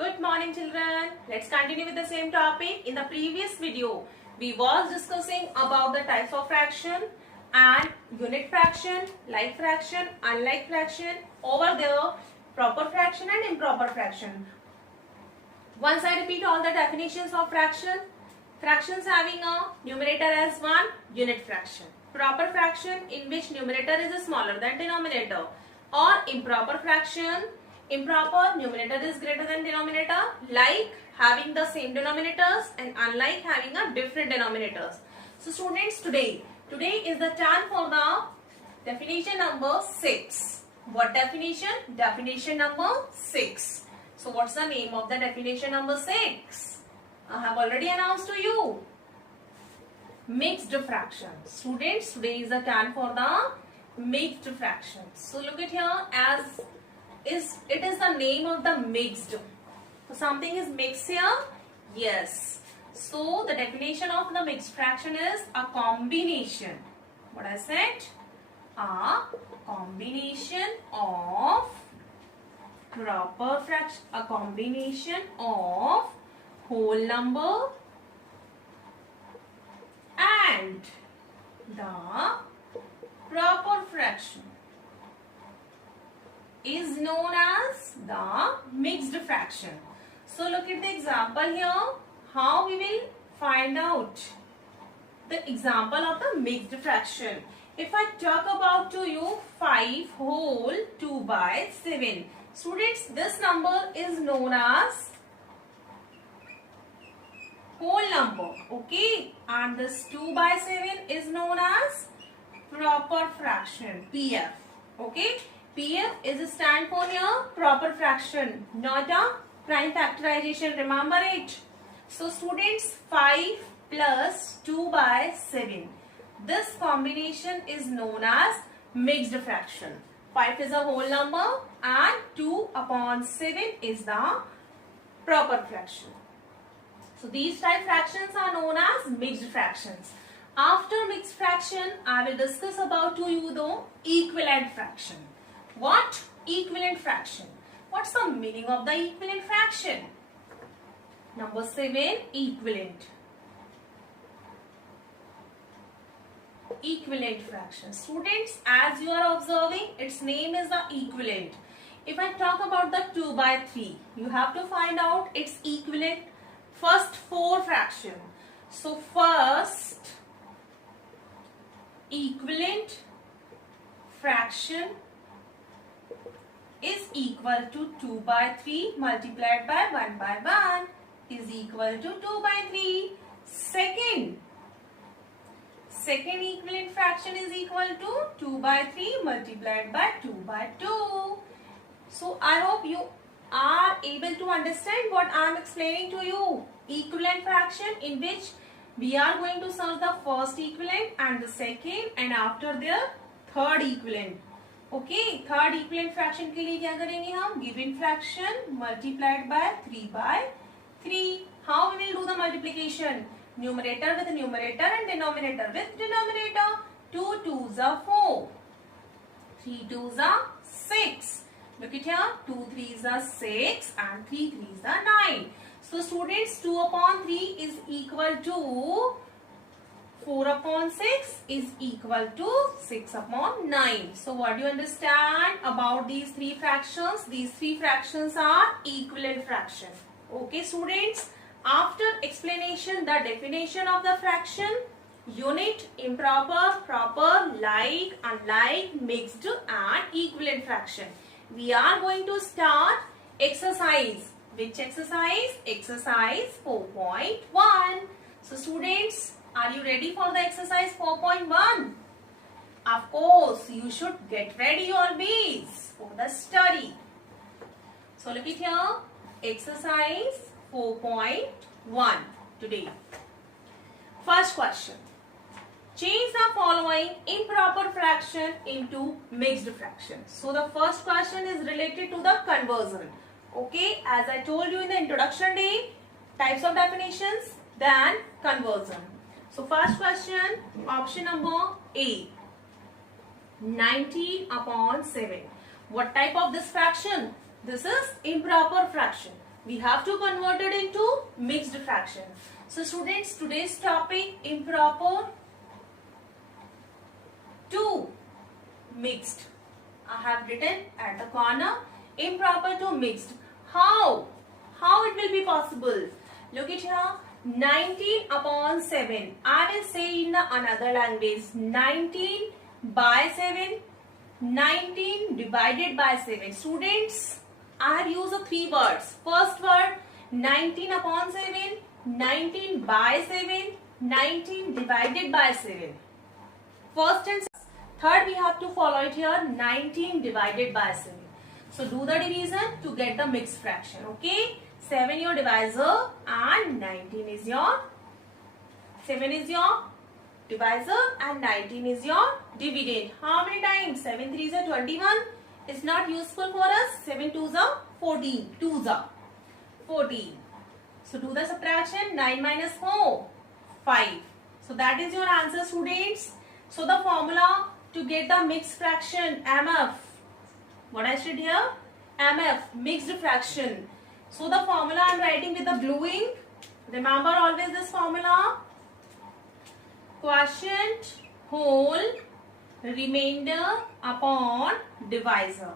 Good morning children. Let's continue with the same topic. In the previous video, we was discussing about the types of fraction and unit fraction, like fraction, unlike fraction, over there, proper fraction and improper fraction. Once I repeat all the definitions of fraction. Fractions having a numerator as 1, unit fraction. Proper fraction in which numerator is smaller than denominator. Or improper fraction, improper numerator is greater than denominator, like having the same denominators and unlike having a different denominators. So students, today is the time for the definition number 6. What definition? Definition number 6. So what's the name of the definition number 6? I have already announced to you. Mixed fraction. Students, today is the time for the mixed fraction. So look at here, as it is the name of the mixed. So something is mixed here. Yes. So the definition of the mixed fraction is a combination. What I said? A combination of proper fraction. A combination of whole number and the proper fraction is known as the mixed fraction. So look at the example here, how we will find out the example of the mixed fraction. If I talk about to you 5 whole 2 by 7. Students, this number is known as whole number, okay, and this 2 by 7 is known as proper fraction, PF, okay. PF is a stand for here proper fraction, not a prime factorization, remember it. So students, 5 plus 2 by 7, this combination is known as mixed fraction. 5 is a whole number and 2 upon 7 is the proper fraction. So these type fractions are known as mixed fractions. After mixed fraction, I will discuss about to you the equivalent fraction. What? Equivalent fraction. What's the meaning of the equivalent fraction? Number 7, equivalent. Equivalent fraction. Students, as you are observing, its name is the equivalent. If I talk about the 2 by 3, you have to find out its equivalent first 4 fraction. So first equivalent fraction is equal to 2 by 3 multiplied by 1 by 1 is equal to 2 by 3. Second equivalent fraction is equal to 2 by 3 multiplied by 2 by 2. So I hope you are able to understand what I am explaining to you. Equivalent fraction in which we are going to solve the first equivalent and the second and after their third equivalent. Okay, third equivalent fraction के लिए क्या करेंगे हम? Given fraction multiplied by 3 by 3. How we will do the multiplication? Numerator with numerator and denominator with denominator. 2 2s are 4. 3 2s are 6. Look at here, 2 3s are 6 and 3 3s are 9. So students, 2 upon 3 is equal to 4 upon 6 is equal to 6 upon 9. So what do you understand about these three fractions? These three fractions are equivalent fraction. Okay students, after explanation the definition of the fraction, unit, improper, proper, like, unlike, mixed and equivalent fraction, we are going to start exercise. Which exercise? Exercise 4.1. So students, are you ready for the exercise 4.1? Of course, you should get ready always for the study. So look at here, exercise 4.1 today. First question. Change the following improper fraction into mixed fraction. So the first question is related to the conversion. Okay, as I told you in the introduction day, types of definitions, then conversion. So first question, option number A, 19 upon 7. What type of this fraction? This is improper fraction. we have to convert it into mixed fraction. So students, today's topic, improper to mixed. I have written at the corner, improper to mixed. How it will be possible? Look at here, 19 upon 7. I will say in another language, 19 by 7, 19 divided by 7. Students, I have used the three words. First word, 19 upon 7, 19 by 7, 19 divided by 7. First and third, we have to follow it here, 19 divided by 7. So do the division to get the mixed fraction, okay? 7 your divisor and 19 is your, 7 is your divisor and 19 is your dividend. How many times? 7 3s are 21. It's not useful for us. 7 2s are 14. 2s are 14. So do the subtraction. 9 minus 4, 5. So that is your answer, students. So the formula to get the mixed fraction, MF. What I said here? MF, mixed fraction. So the formula I am writing with the blue ink. Remember always this formula. Quotient whole remainder upon divisor.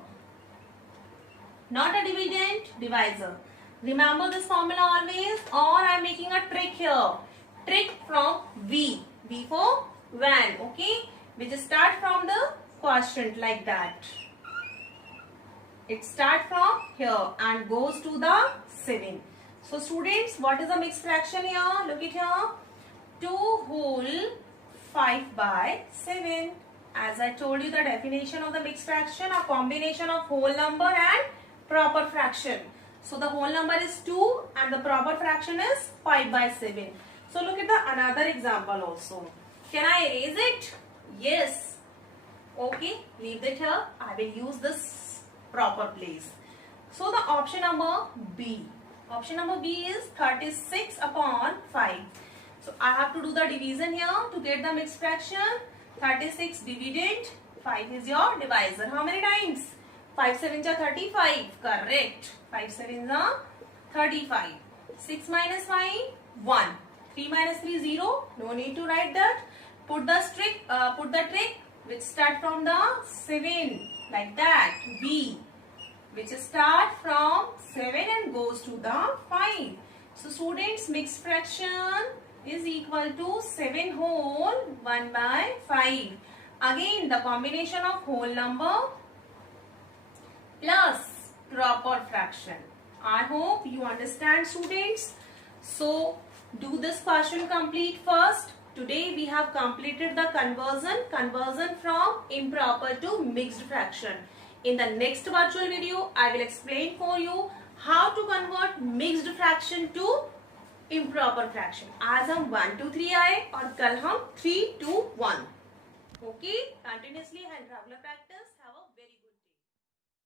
Not a dividend, divisor. Remember this formula always. Or I am making a trick here. Trick from V. V for van. Okay. Which start from the quotient like that. It starts from here and goes to the 7. So students, what is the mixed fraction here? Look at here. 2 whole 5 by 7. As I told you, the definition of the mixed fraction, a combination of whole number and proper fraction. So the whole number is 2 and the proper fraction is 5 by 7. So look at the another example also. Can I erase it? Yes. Okay, leave it here. I will use this proper place. So the option number B. Option number B is 36 upon 5. So I have to do the division here to get the mixed fraction. 36 dividend, 5 is your divisor. How many times? 5 7s are 35. Correct. 5 7s are 35. 6 minus 5, 1. 3 minus 3, 0. No need to write that. Put the trick which start from the 7 like that. B, which start from 7 and goes to the 5. So students, mixed fraction is equal to 7 whole 1 by 5. Again, the combination of whole number plus proper fraction. I hope you understand, students. So do this question complete first. Today we have completed the conversion from improper to mixed fraction. In the next virtual video, I will explain for you how to convert mixed fraction to improper fraction. आज हम 1 2 3 आए और कल हम 3 2 1. Okay, continuously and regular practice.